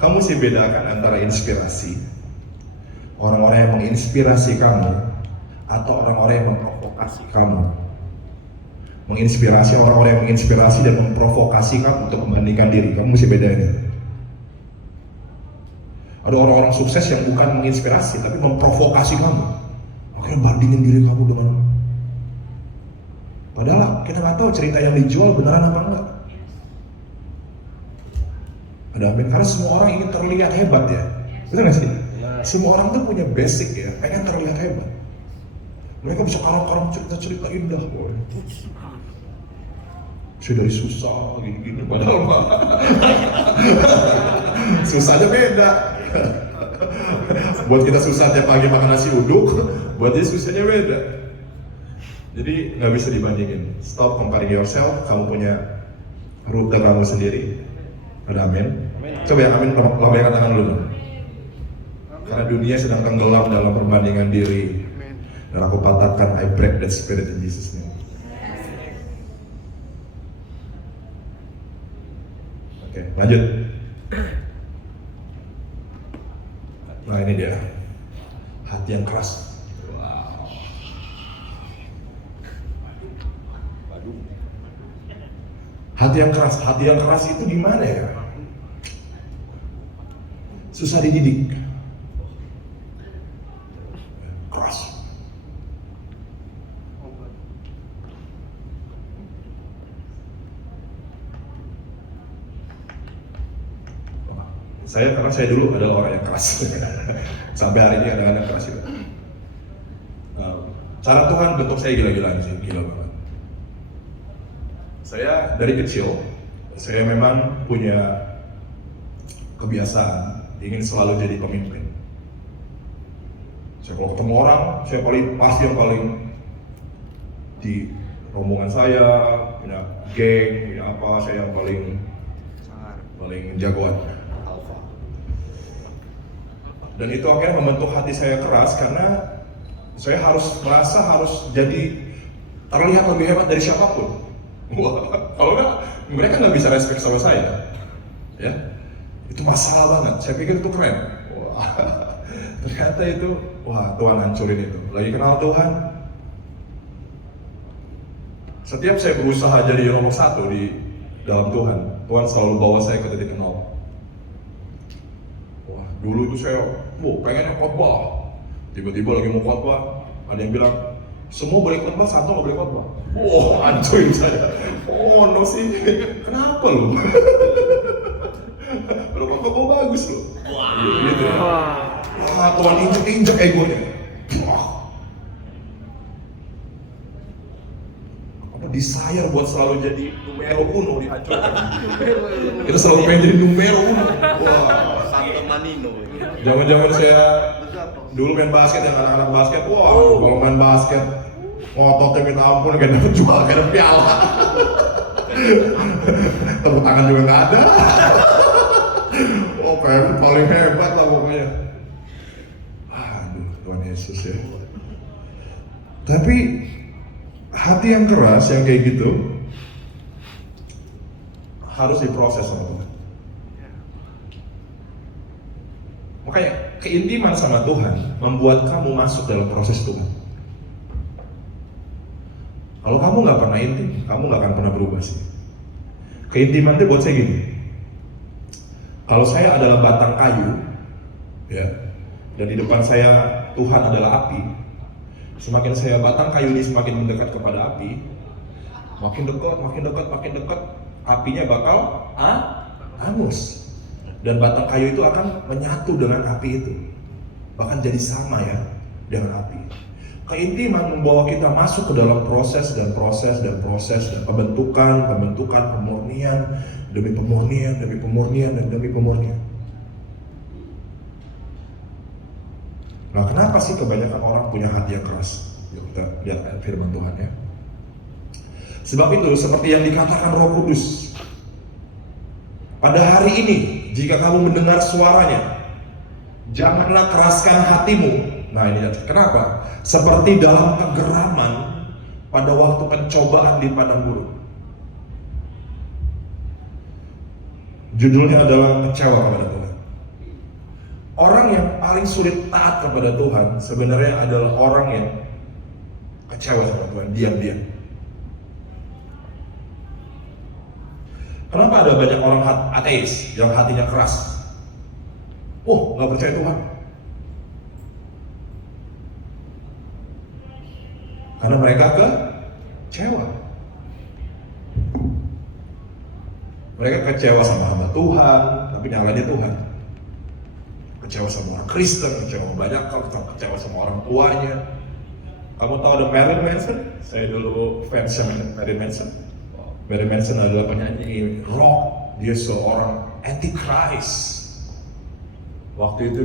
Kamu mesti bedakan antara inspirasi, orang-orang yang menginspirasi kamu, atau orang-orang yang memprovokasi kamu. Menginspirasi, orang-orang yang menginspirasi dan memprovokasi kamu untuk membandingkan diri, kamu mesti bedain itu. Ada orang-orang sukses yang bukan menginspirasi, tapi memprovokasi kamu. Akhirnya bandingin diri kamu dengan, padahal kita nggak tahu cerita yang dijual beneran apa enggak. Ada amin, karena semua orang ingin terlihat hebat ya, betul nggak sih? Semua orang tuh punya basic ya, pengen terlihat hebat. Mereka bisa karang-karang cerita-cerita indah, boy. Saya dari susah, gini-gini, padahal mah susahnya beda. Buat kita susah tiap pagi makan nasi uduk, buat dia susahnya beda. Jadi nggak bisa dibandingin. Stop comparing yourself. Kamu punya rute kamu sendiri. Ada amin? Coba ya amin, lambaikan tangan dulu. Karena dunia sedang tenggelam dalam perbandingan diri. Dan aku patahkan, I break that spirit in Jesus name. Oke, lanjut. Nah ini dia, hati yang keras. Wow. Hati yang keras itu gimana ya? Susah dididik. Keras. Karena saya dulu adalah orang yang keras. Sampai hari ini kadang-kadang keras juga. Cara Tuhan bentuk saya gila-gilaan sih, gila banget. Saya dari kecil, saya memang punya kebiasaan ingin selalu jadi pemimpin. Saya kalau ketemu orang, saya pasti yang paling di rombongan saya, punya geng, punya apa, saya yang paling jagoan. Dan itu akhirnya membentuk hati saya keras karena saya harus jadi terlihat lebih hebat dari siapapun. Wah, kalau enggak, mereka nggak bisa respect sama saya. Ya, itu masalah banget. Saya pikir itu keren. Wah, ternyata itu, wah Tuhan hancurin itu. Lagi kenal Tuhan. Setiap saya berusaha jadi nomor 1 di dalam Tuhan, Tuhan selalu bawa saya ke titik 0. Wah, dulu itu saya, pengen khotbah. Tiba-tiba lagi mau khotbah, ada yang bilang, semua boleh khotbah, satu nggak boleh khotbah. Wah, hancurin saya. Oh, no sih, kenapa lu? Lu khotbah bagus lu. Wah, gitu ya. Wah, Tuhan injek egonya. Desire buat selalu jadi numero uno dihancurkan. Kita selalu pengen jadi numero uno. Wah, Santo Manino. Zaman-zaman saya dulu main basket, yang anak-anak basket, wah kalau main basket ngototnya minta ampun, gak dapet jual, gak ada piala. Tepuk tangan juga gak ada. Oh kayak paling hebat lah pokoknya. Aduh Tuhan Yesus ya. Tapi hati yang keras yang kayak gitu harus diproses sama Tuhan. Makanya keintiman sama Tuhan membuat kamu masuk dalam proses Tuhan. Kalau kamu nggak pernah intim, kamu nggak akan pernah berubah sih. Keintiman itu buat saya gini. Kalau saya adalah batang kayu, ya, dan di depan saya Tuhan adalah api. Semakin saya batang kayu ini semakin mendekat kepada api, makin dekat, apinya bakal hangus. Dan batang kayu itu akan menyatu dengan api itu, bahkan jadi sama ya dengan api. Keintiman membawa kita masuk ke dalam proses dan pembentukan, pemurnian demi pemurnian. Nah, kenapa sih kebanyakan orang punya hati yang keras? Yuk kita lihat firman Tuhan ya. Sebab itu seperti yang dikatakan Roh Kudus, pada hari ini jika kamu mendengar suaranya, janganlah keraskan hatimu. Nah ini kenapa? Seperti dalam kegeraman pada waktu pencobaan di padang gurun. Judulnya adalah kecewa kepada Tuhan. Orang yang paling sulit taat kepada Tuhan sebenarnya adalah orang yang kecewa sama Tuhan, diam-diam. Kenapa ada banyak orang ateis yang hatinya keras? Oh, nggak percaya Tuhan. Karena mereka kecewa. Mereka kecewa sama hamba Tuhan, tapi nyalanya Tuhan. Kecewa sama orang Kristen, kecewa banyak, kecewa sama orang tuanya. Kamu tahu ada Marilyn Manson? Saya dulu fans Marilyn Manson. Marilyn Manson adalah penyanyi rock. Dia seorang antichrist. Waktu itu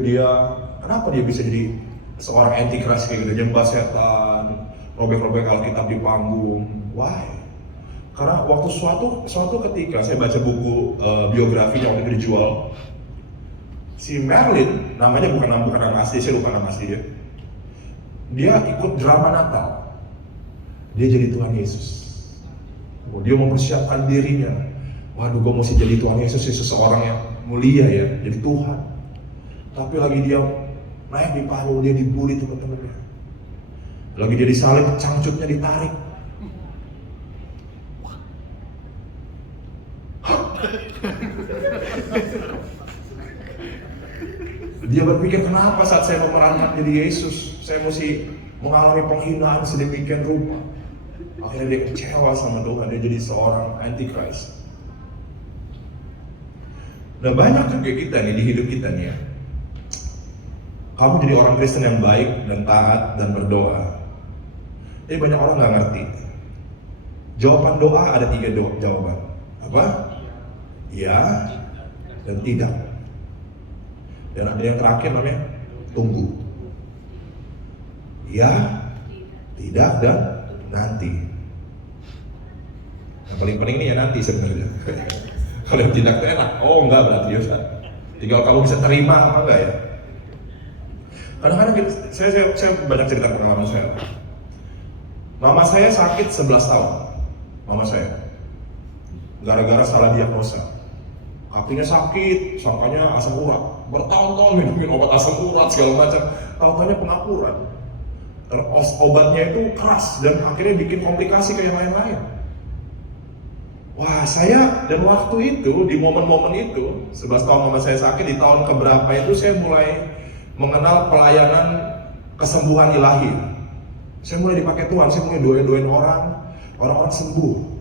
kenapa dia bisa jadi seorang antichrist kayak gitu? Nyembah setan, robek-robek Alkitab di panggung. Why? Karena waktu suatu ketika saya baca buku biografi yang waktu itu dijual, si Marilyn, namanya bukan nama asli, saya lupa nama asli dia. Dia ikut drama Natal. Dia jadi Tuhan Yesus. Dia mempersiapkan dirinya. Waduh, gue mesti jadi Tuhan Yesus, seseorang yang mulia ya, jadi Tuhan. Tapi lagi dia naik di panggung, dia dibully teman-temannya. Lagi dia disalib, cangcutnya ditarik. Dia berpikir, kenapa saat saya memerankan jadi Yesus, saya mesti mengalami penghinaan sedemikian rupa. Akhirnya dia kecewa sama Tuhan, dia jadi seorang antichrist. Nah banyak juga kita nih di hidup kita nih ya. Kamu jadi orang Kristen yang baik dan taat dan berdoa. Tapi banyak orang nggak ngerti. Jawaban doa ada 3 jawaban. Apa? Ya dan tidak. Dan ada yang terakhir namanya tunggu. Ya, tidak dan nanti. Yang paling penting ini ya nanti sebenarnya. Kalau yang tidak enak, oh enggak berarti ya Ustaz. Tinggal kamu bisa terima apa enggak ya. Kadang-kadang saya banyak cerita pengalaman saya. Mama saya sakit 11 tahun. Mama saya. Gara-gara salah diagnosa. Kakinya sakit, sangkanya asam urat. Bertahun-tahun minum obat asam urat segala macam. Tahu-tahunya pengapuran. Terus obatnya itu keras dan akhirnya bikin komplikasi kayak yang lain-lain. Wah, saya dan waktu itu, di momen-momen itu, 11 tahun mama saya sakit, di tahun keberapa itu saya mulai mengenal pelayanan kesembuhan ilahi. Saya mulai dipakai Tuhan, saya mulai doain orang-orang sembuh.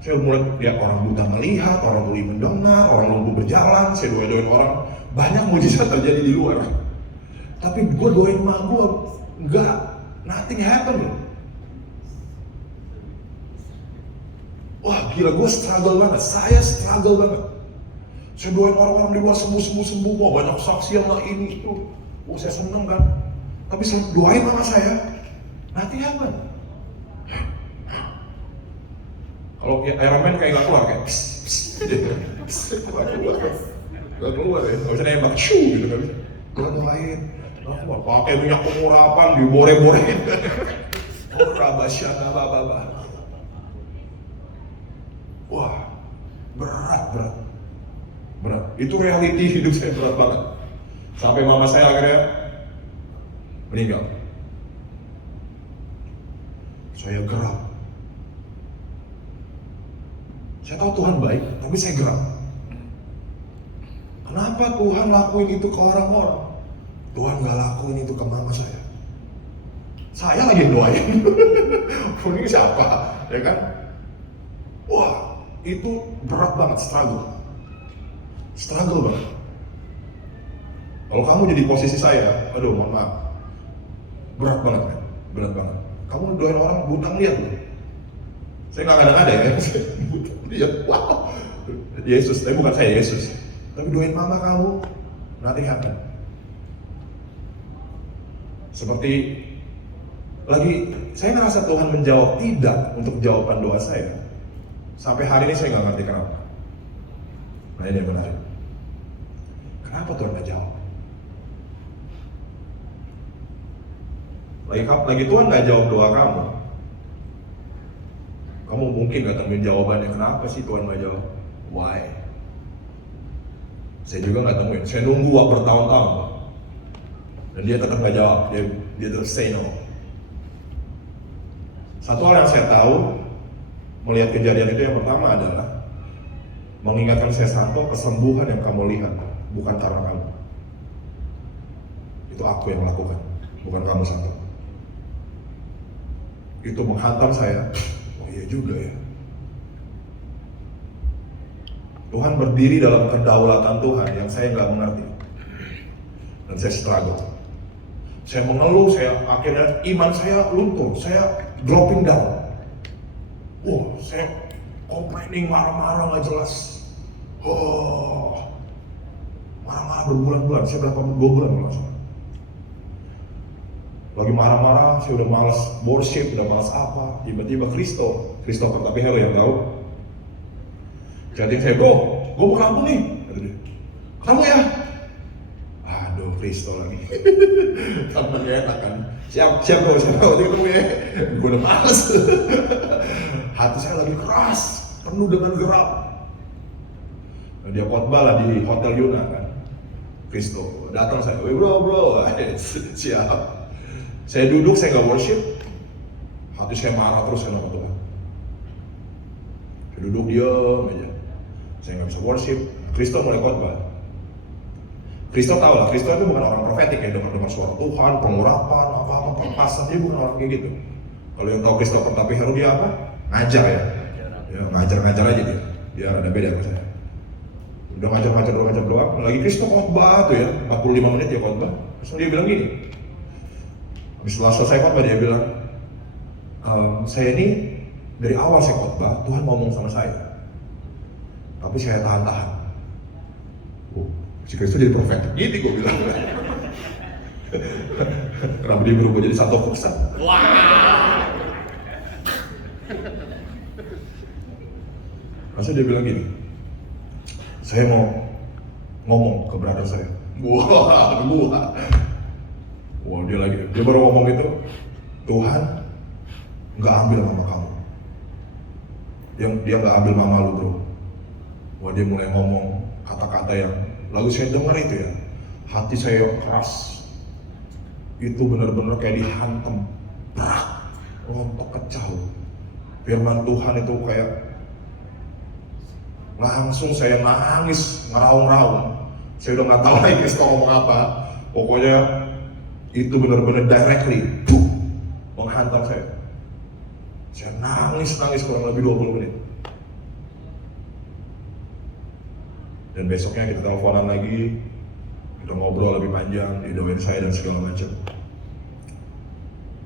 Saya mulai lihat orang buta melihat, orang tuli mendengar, orang lumpuh berjalan, saya doain orang. Banyak mujizat terjadi di luar. Tapi gue doain mah gue, enggak, nothing happen. Wah gila, gue struggle banget, saya struggle banget. Saya doain orang-orang di luar sembuh, wah banyak saksian lah ini itu. Saya seneng kan. Tapi saya doain mama saya, nothing happen. Kalau Iron Man kayak nggak keluar kayak nggak keluar ya, nggak bisa nembak, gitu nggak bisa. Gua doain, aku pakai minyak pengurapan dibore-borein. Oh rabasyana baba. Wah, berat. Itu reality hidup saya berat banget. Sampai mama saya akhirnya meninggal. Saya geram. Saya tahu Tuhan baik, tapi saya geram. Kenapa Tuhan lakuin itu ke orang-orang? Tuhan gak lakuin itu ke mama saya. Saya lagi yang doain. Ini siapa? Ya kan? Wah, itu berat banget, struggle banget. Kalau kamu jadi posisi saya, aduh mohon maaf, berat banget kan? Berat banget. Kamu doain orang buta lihat loh. Saya nggak ada ya, buta lihat, wow. Yesus, tapi bukan saya Yesus. Tapi doain mama kamu, nothing happen. Seperti lagi, saya ngerasa Tuhan menjawab tidak untuk jawaban doa saya. Sampai hari ini saya nggak ngerti kenapa. Nah ini yang menarik. Kenapa Tuhan nggak jawab? Lagi Tuhan nggak jawab doa kamu. Kamu mungkin nggak temuin jawabannya. Kenapa sih Tuhan nggak jawab? Why? Saya juga nggak temuin. Saya nunggu bertahun-tahun, Pak. Dan dia tetap nggak jawab. Dia tetap say no. Satu hal yang saya tahu melihat kejadian itu, yang pertama adalah mengingatkan saya, Santo, kesembuhan yang kamu lihat bukan karena kamu. Itu aku yang melakukan, bukan kamu, Santo. Itu menghantam saya. Oh iya juga ya. Tuhan berdiri dalam kedaulatan Tuhan yang saya nggak mengerti. Dan saya struggle. Saya mengeluh, akhirnya iman saya luntur, saya dropping down. Saya complaining, marah-marah nggak jelas. Marah-marah berbulan-bulan. Saya berapa 2 bulan langsung. Lagi marah-marah, saya udah malas worship, udah malas apa. Tiba-tiba Christopher, tapi Hero yang tahu. Chatting saya, bro, gue mau kampung nih. Kamu ya? Aduh, Kristo lagi. Temennya enak kan. Siap bro, waktu ketemu ya. Gue udah males. Hati saya lagi keras, penuh dengan geram. Nah, dia khotbah lah di Hotel Yuna kan. Kristo, datang saya, bro, siap. Saya duduk, saya nggak worship. Hati saya marah terus sama Tuhan. Saya duduk diam aja. Saya nggak bisa worship. Kristo mulai khotbah. Kristo tahu lah, Kristo itu bukan orang profetik ya, dengar suara Tuhan, pengurapan, apa-apa, perpasan, dia bukan orang kayak gitu. Kalau yang tahu Kristo tapi Heru dia apa? Ngajar ya. Ya ngajar aja dia. Dia ada beda sama saya. Udah ngajar doang. Lagi Kristo khotbah tuh ya, 45 menit dia khotbah. Terus dia bilang gini. Setelah selesai khotbah dia bilang, saya ini dari awal saya khotbah, Tuhan ngomong sama saya. Tapi saya tahan-tahan. Si Kristus jadi profet, gitu gue bilang. Kenapa dia berubah jadi satu pusat? Wah. Masa dia bilang gini, saya mau ngomong ke brother saya. Wah, dia baru ngomong itu, Tuhan nggak ambil mama kamu. Dia nggak ambil mama lu bro. Wah, dia mulai ngomong kata-kata yang, lalu saya dengar itu ya, hati saya keras. Itu benar-benar kayak dihantam, rontok kacau. Firman Tuhan itu kayak, langsung saya nangis, ngeraung-raung. Saya udah nggak tahu lagi Kristo ngomong apa. Pokoknya itu benar-benar directly menghantam saya. Saya nangis kurang lebih 20 menit. Dan besoknya kita teleponan lagi, kita ngobrol lebih panjang, didoain saya dan segala macam.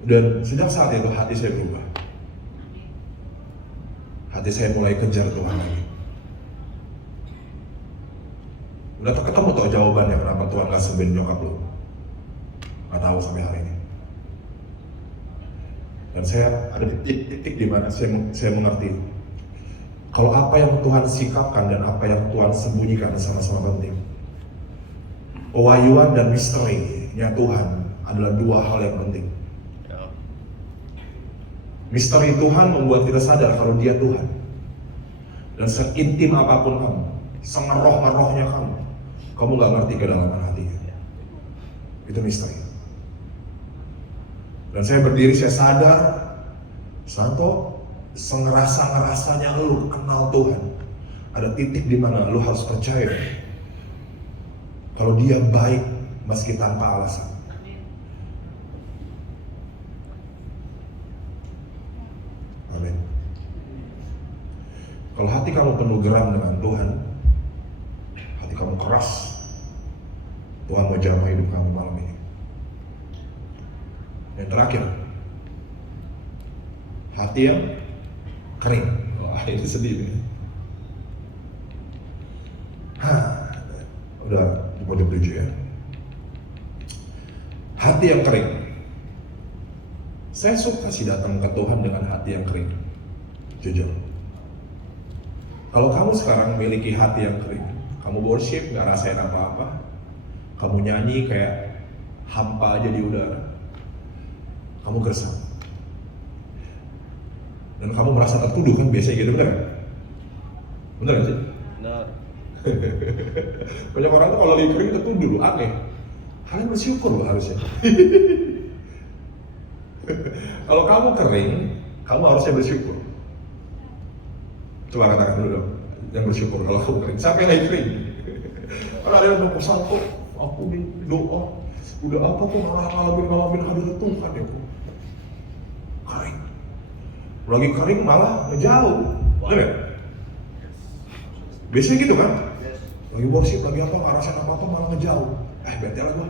Dan sejak saat itu hati saya berubah. Hati saya mulai kejar Tuhan lagi. Udah ketemu tuh jawabannya kenapa Tuhan gak sembuhin nyokap lo. Gak tahu sampai hari ini. Dan saya ada titik di mana saya mengerti. Kalau apa yang Tuhan sikapkan dan apa yang Tuhan sembunyikan sama-sama penting. Pewahyuan dan misterinya Tuhan adalah dua hal yang penting. Ya. Misteri Tuhan membuat kita sadar kalau Dia Tuhan. Dan seintim apapun kamu, sengeroh-ngerohnya kamu gak ngerti kedalaman hatinya. Itu misteri. Dan saya berdiri, saya sadar, Santo, sengerasa-ngerasanya lu kenal Tuhan. Ada titik di mana lu harus percaya kalau Dia baik meski tanpa alasan. Amin. Kalau hati kamu penuh geram dengan Tuhan, hati kamu keras, Tuhan mau jamah hidup kamu malam ini. Yang terakhir, hati yang kering. Wah, ini sedih nih. Udah di pojok 7 ya. Hati yang kering. Saya suka sih datang ke Tuhan dengan hati yang kering. Jujur. Kalau kamu sekarang memiliki hati yang kering, kamu worship gak rasain apa-apa, kamu nyanyi kayak hampa aja di udara, kamu gersang, dan kamu merasa tertuduh kan, biasanya gitu, bener? Bener gak sih? Benar. Banyak orang tuh kalau lagi kering tertuduh loh, aneh. Kalian bersyukur loh harusnya. Kalau kamu kering, kamu harusnya bersyukur. Coba katakan dulu dong, yang bersyukur kalau kamu kering. Siapa yang lagi kering? Kalau ada yang mau Santo, aku nih doa, udah apa tuh ngalamin hadirat Tuhan ya kok. Kering. Lagi kering malah ngejauh, bener gak? Biasanya gitu kan? Lagi worship, lagi apa, nggak rasain apa-apa malah ngejauh. Bete lah gua.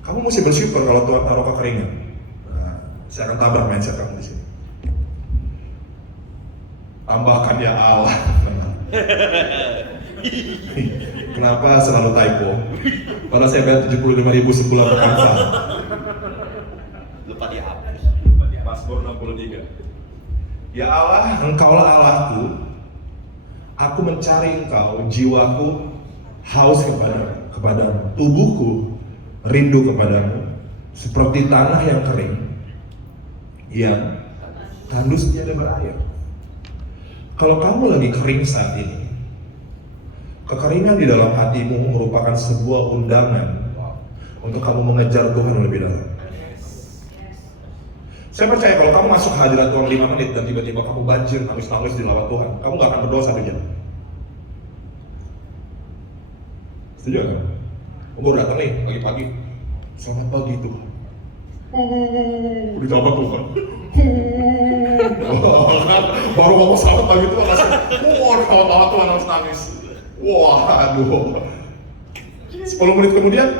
Kamu mesti bersyukur kalau Tuhan taruh kekeringan. Nah, saya akan tabrak mindset kamu di sini. Tambahkan ya Allah. Kenapa selalu typo? Padahal saya bayar 75.000 sebulan per kansa. Lupa dihapus. Mazmur 63. Ya Allah, Engkaulah Allahku. Aku mencari Engkau, jiwaku haus kepadamu, tubuhku rindu kepadamu, seperti tanah yang kering, yang tandus tiada berair. Kalau kamu lagi kering saat ini, kekeringan di dalam hatimu merupakan sebuah undangan untuk kamu mengejar Tuhan lebih dalam. Saya percaya kalau kamu masuk hadirat Tuhan 5 menit dan tiba-tiba kamu banjir nangis-nangis di lawat Tuhan, kamu gak akan berdoa 1 jam. Setuju kan? Kamu datang nih pagi-pagi, selamat pagi Tuhan. Dijawab Tuhan. Baru ngomong selamat pagi Tuhan langsung, tawa-tawa Tuhan harus nangis. Waduh. 10 menit kemudian,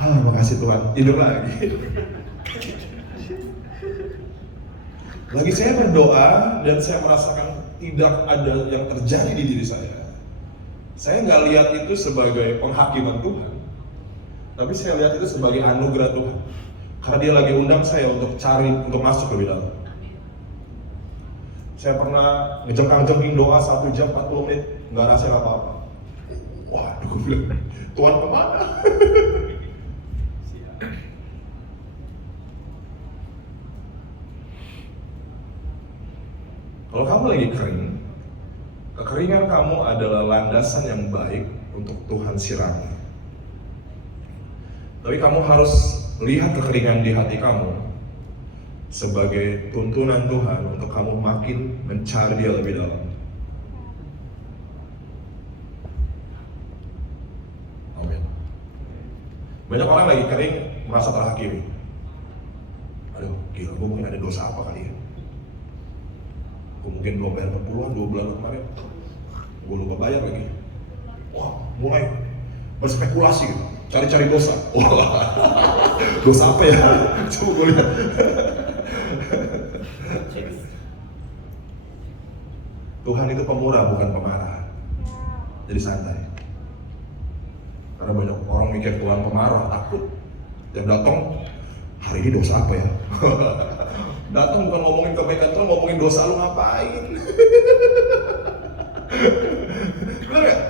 makasih Tuhan, tidur lagi. Lagi saya berdoa dan saya merasakan tidak ada yang terjadi di diri saya. Saya nggak lihat itu sebagai penghakiman Tuhan, tapi saya lihat itu sebagai anugerah Tuhan. Karena Dia lagi undang saya untuk masuk lebih dalam. Saya pernah ngejengkang-jengking doa 1 jam 40 menit, nggak rasain apa-apa. Waduh, gue bilang, Tuhan kemana? Kalau kamu lagi kering, kekeringan kamu adalah landasan yang baik untuk Tuhan sirami. Tapi kamu harus lihat kekeringan di hati kamu sebagai tuntunan Tuhan untuk kamu makin mencari Dia lebih dalam. Amin. Banyak orang lagi kering merasa terhakimi. Aduh, gila, gue mungkin ada dosa apa kali ya? Gue mungkin belum bayar perpuluhan 2 bulan kemarin, gue lupa bayar lagi. Wah, mulai berspekulasi gitu, cari-cari dosa. Dosa apa ya? Coba gue lihat. Tuhan itu pemurah bukan pemarah. Jadi santai. Karena banyak orang mikir Tuhan pemarah, takut. Dan datang, hari ini dosa apa ya? Datang bukan ngomongin kebaikan Tuhan, ngomongin dosa lu ngapain. Bener gak?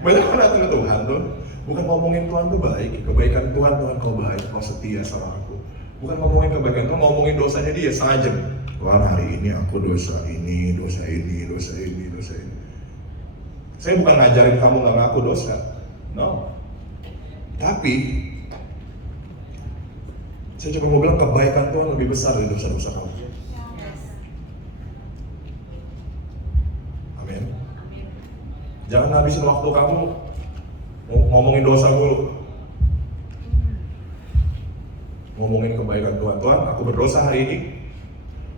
Banyak orang datang ke Tuhan tuh, bukan ngomongin Tuhan tuh baik, kebaikan Tuhan, Tuhan kau baik, kau setia sama aku. Bukan ngomongin kebaikan Tuhan, ngomongin dosanya dia setengah jam. Tuhan hari ini aku dosa ini, dosa ini, dosa ini, dosa ini. Saya bukan ngajarin kamu gak ngaku dosa, no. Tapi saya cuma mau bilang kebaikan Tuhan lebih besar dari dosa-dosa kamu. Amin. Jangan habisin waktu kamu ngomongin dosa dulu. Ngomongin kebaikan Tuhan. Tuhan, aku berdosa hari ini,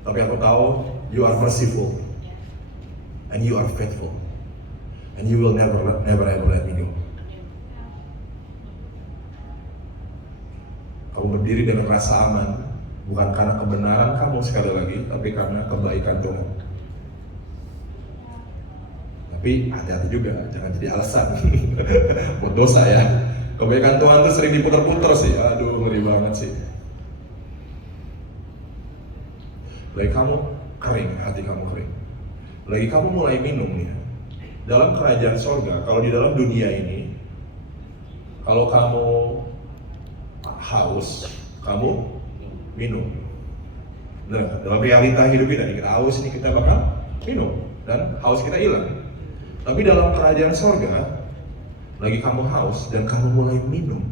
tapi aku tahu you are merciful and you are faithful and you will never ever let me go. Kamu berdiri dengan rasa aman, bukan karena kebenaran kamu sekali lagi, tapi karena kebaikan Tuhan. Tapi hati-hati juga, jangan jadi alasan buat dosa ya. Kebaikan Tuhan tuh sering diputer-puter sih, aduh ngeri banget sih. Lagi kamu kering, hati kamu kering. Lagi kamu mulai minum ya. Dalam kerajaan sorga, kalau di dalam dunia ini, kalau kamu haus, kamu minum. Nah, dalam realita hidup kita haus ini kita bakal minum dan haus kita hilang. Tapi dalam kerajaan sorga, lagi kamu haus dan kamu mulai minum,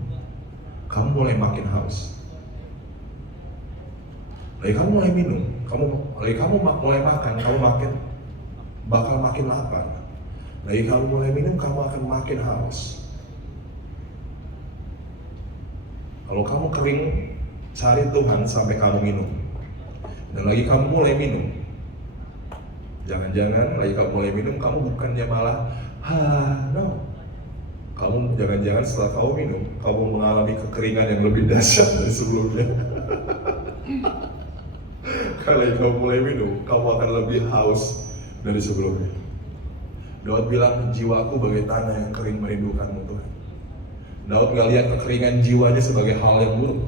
kamu mulai makin haus. Lagi kamu mulai minum, lagi kamu mulai makan, kamu bakal makin lapar. Lagi kamu mulai minum, kamu akan makin haus. Kalau kamu kering, cari Tuhan sampai kamu minum. Dan lagi kamu mulai minum, jangan-jangan lagi kamu mulai minum, kamu bukannya malah no. Kamu jangan-jangan setelah kamu minum, kamu mengalami kekeringan yang lebih dahsyat dari sebelumnya. Kalau kamu mulai minum, kamu akan lebih haus dari sebelumnya. Daud bilang, jiwaku bagai tanah yang kering merindukanmu Tuhan. Daud gak lihat kekeringan jiwanya sebagai hal yang buruk,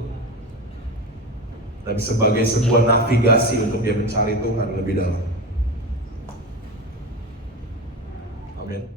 tapi sebagai sebuah navigasi untuk dia mencari Tuhan lebih dalam. Amin.